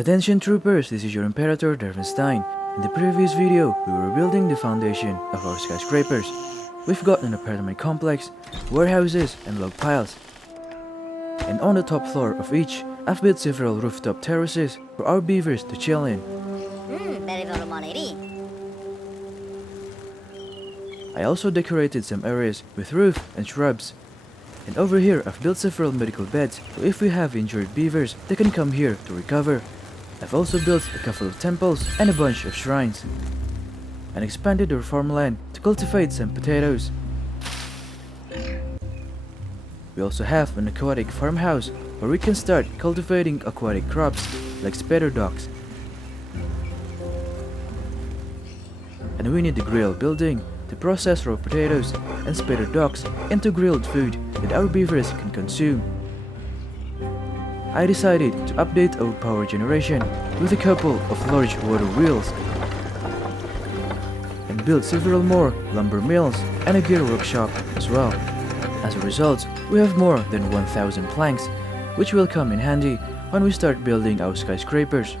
Attention troopers, this is your Imperator Darvenstein. In the previous video, we were building the foundation of our skyscrapers. We've got an apartment complex, warehouses and log piles. And on the top floor of each, I've built several rooftop terraces for our beavers to chill in. I also decorated some areas with roof and shrubs. And over here I've built several medical beds, so if we have injured beavers, they can come here to recover. I've also built a couple of temples and a bunch of shrines. And expanded our farmland to cultivate some potatoes. We also have an aquatic farmhouse where we can start cultivating aquatic crops like spider ducks. And we need a grill building to process raw potatoes and spider ducks into grilled food that our beavers can consume. I decided to update our power generation with a couple of large water wheels and build several more lumber mills and a gear workshop as well. As a result, we have more than 1,000 planks, which will come in handy when we start building our skyscrapers.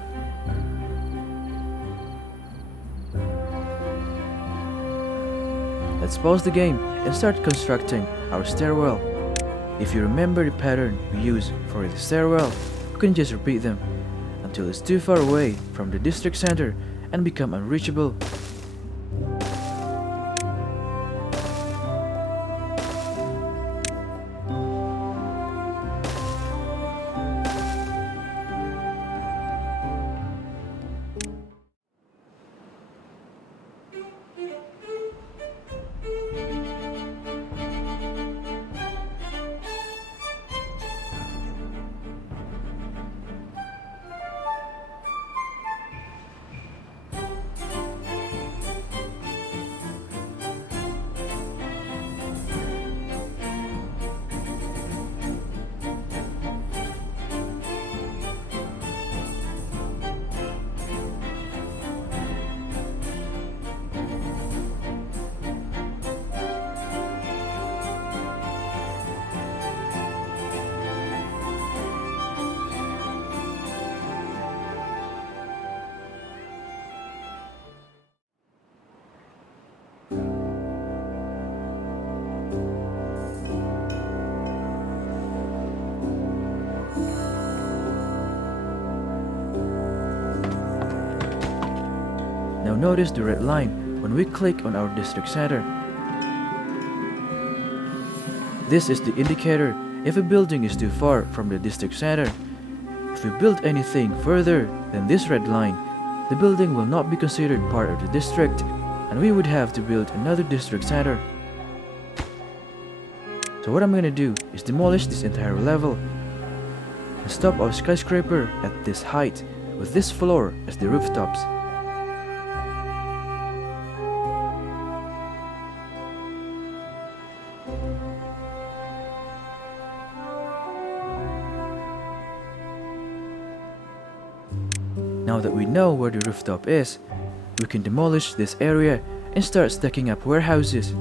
Let's pause the game and start constructing our stairwell. If you remember the pattern we use for the stairwell, you can just repeat them until it's too far away from the district center and become unreachable. Now notice the red line when we click on our district center. This is the indicator if a building is too far from the district center. If we build anything further than this red line, the building will not be considered part of the district, and we would have to build another district center. So what I'm gonna do is demolish this entire level and stop our skyscraper at this height with this floor as the rooftops. Now that we know where the rooftop is, we can demolish this area and start stacking up warehouses.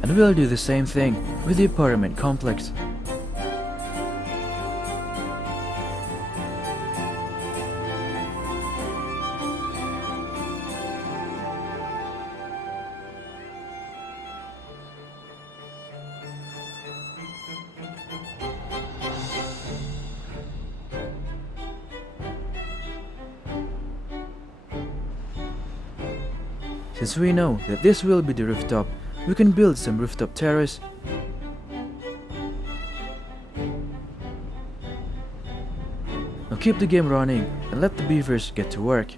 And we'll do the same thing with the apartment complex. Since we know that this will be the rooftop, we can build some rooftop terrace. keep the game running and let the beavers get to work.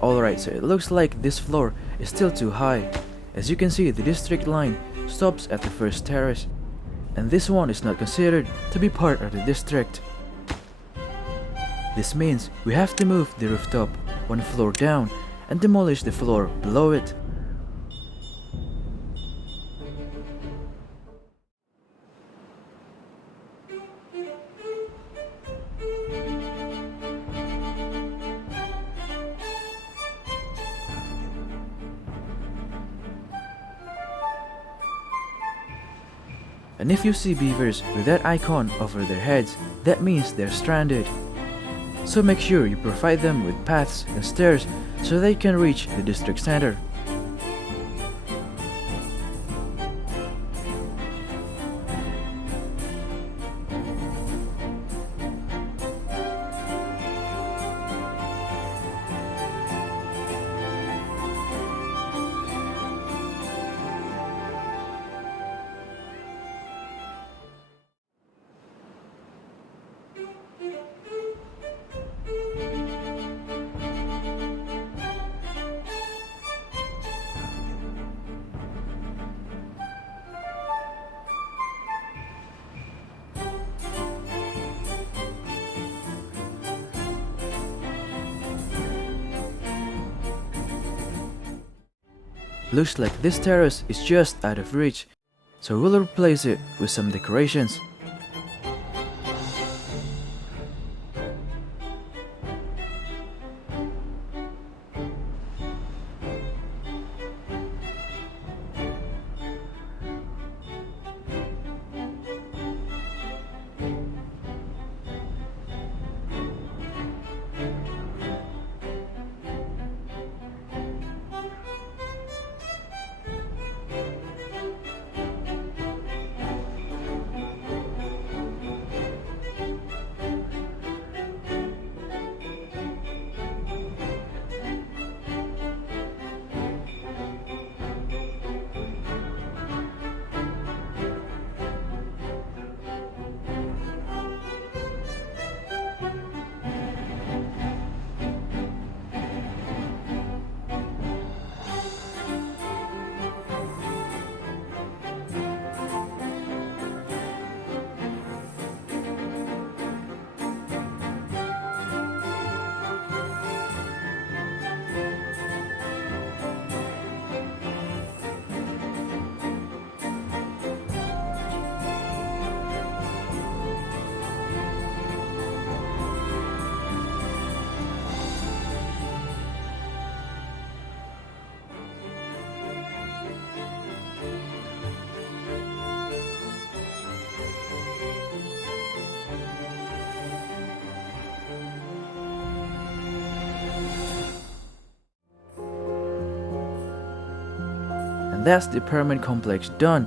Alright, so it looks like this floor is still too high. As you can see, the district line stops at the first terrace, and this one is not considered to be part of the district. This means we have to move the rooftop one floor down and demolish the floor below it. And if you see beavers with that icon over their heads, that means they're stranded. So make sure you provide them with paths and stairs so they can reach the district center. Looks like this terrace is just out of reach, so we'll replace it with some decorations. that's the pyramid complex done.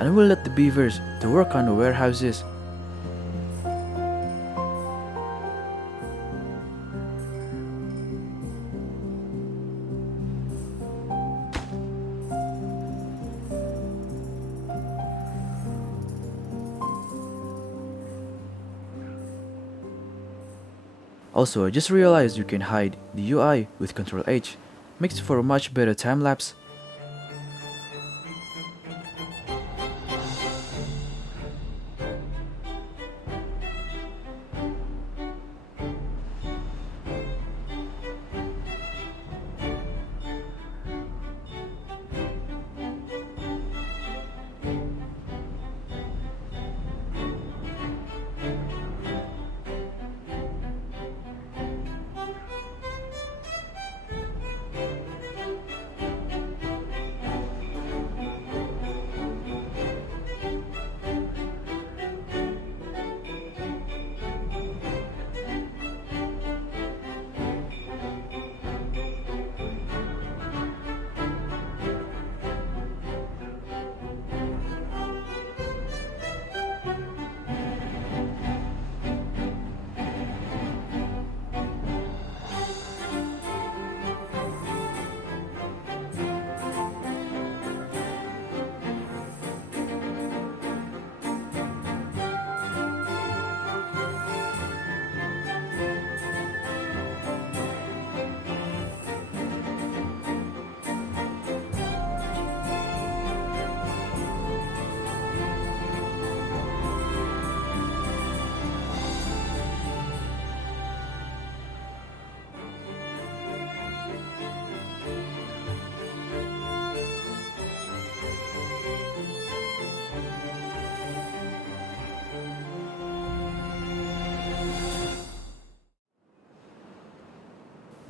And we'll let the beavers to work on the warehouses. Also, I just realized you can hide the UI with Ctrl H. Makes for a much better time lapse.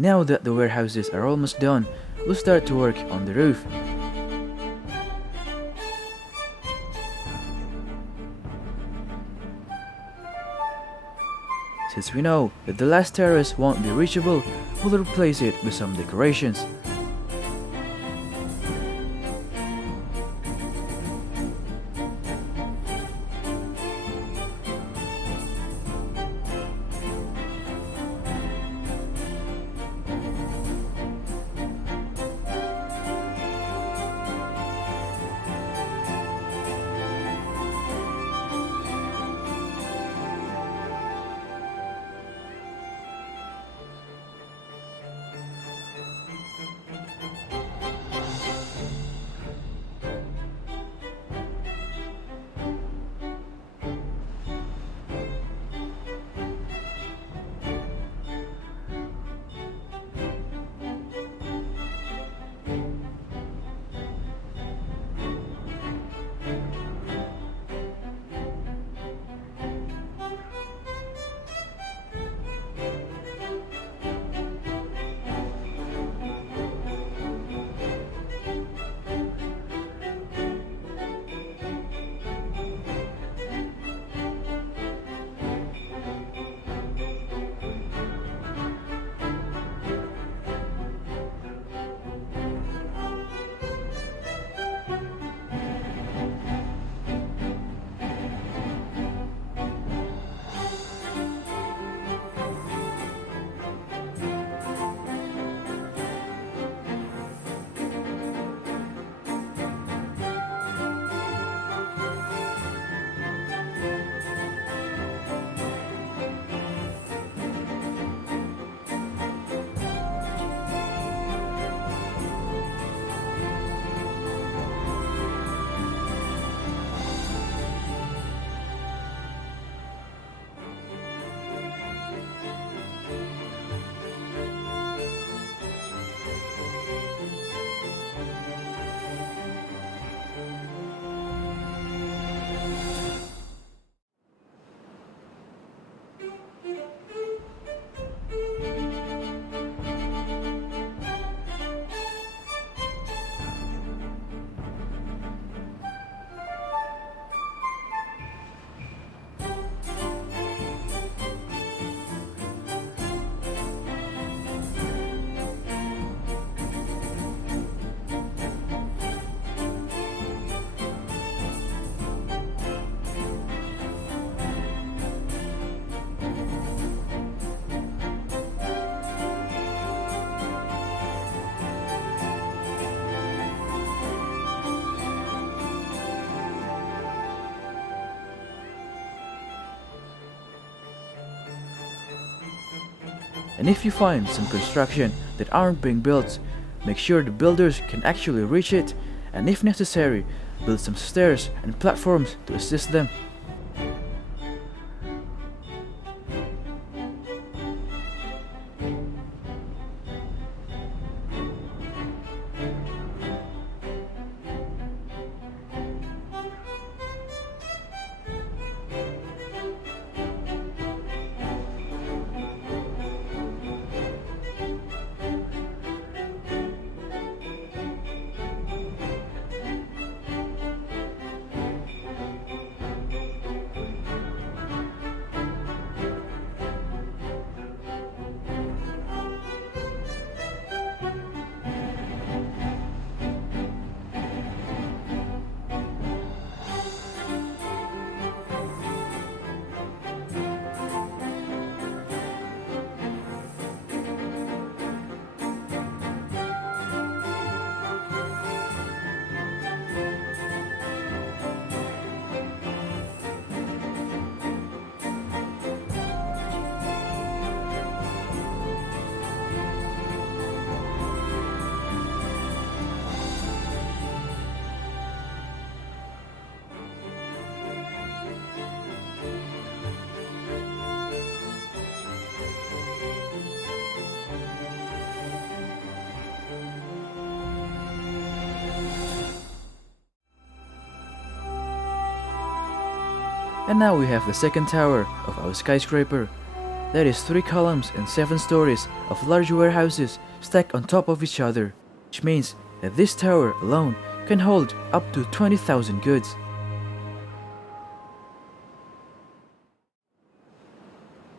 Now that the warehouses are almost done, we'll start to work on the roof. Since we know that the last terrace won't be reachable, we'll replace it with some decorations. And if you find some construction that aren't being built, make sure the builders can actually reach it, and if necessary, build some stairs and platforms to assist them. And now we have the second tower of our skyscraper. That is 3 columns and 7 stories of large warehouses stacked on top of each other, which means that this tower alone can hold up to 20,000 goods.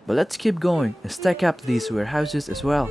But let's keep going and stack up these warehouses as well.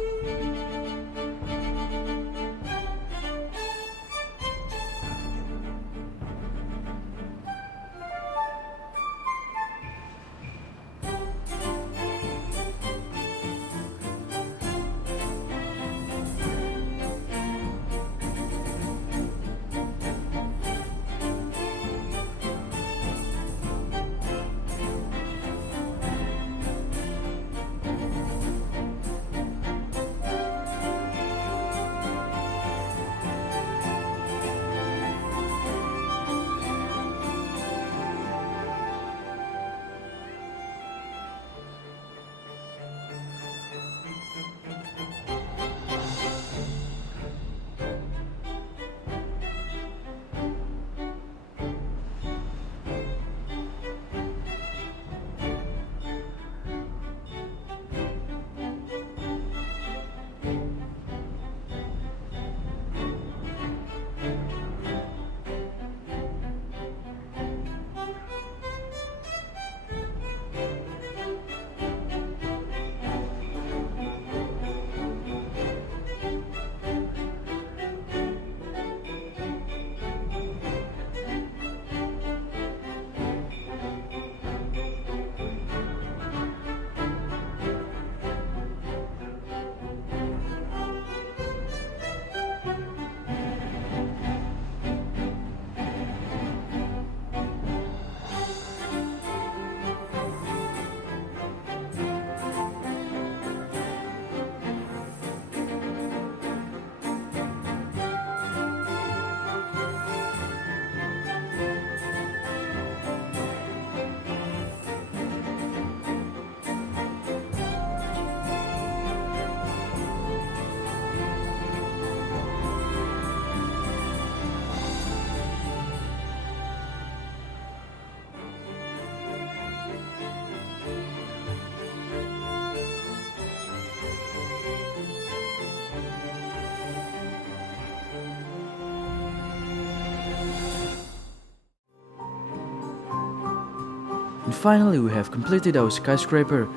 And finally, we have completed our skyscraper.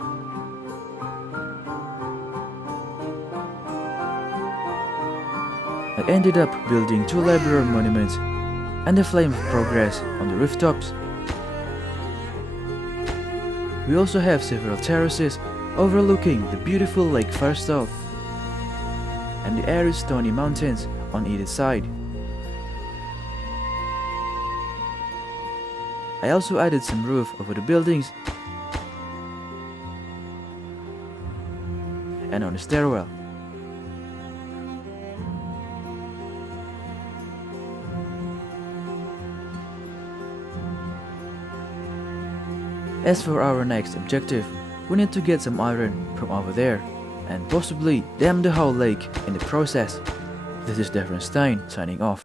I ended up building 2 Liberor monuments and the Flame of Progress on the rooftops. We also have several terraces overlooking the beautiful Lake Farstal and the arid stony mountains on either side. I also added some roof over the buildings and on the stairwell. As for our next objective, we need to get some iron from over there, and possibly dam the whole lake in the process. This is Devron Stein signing off.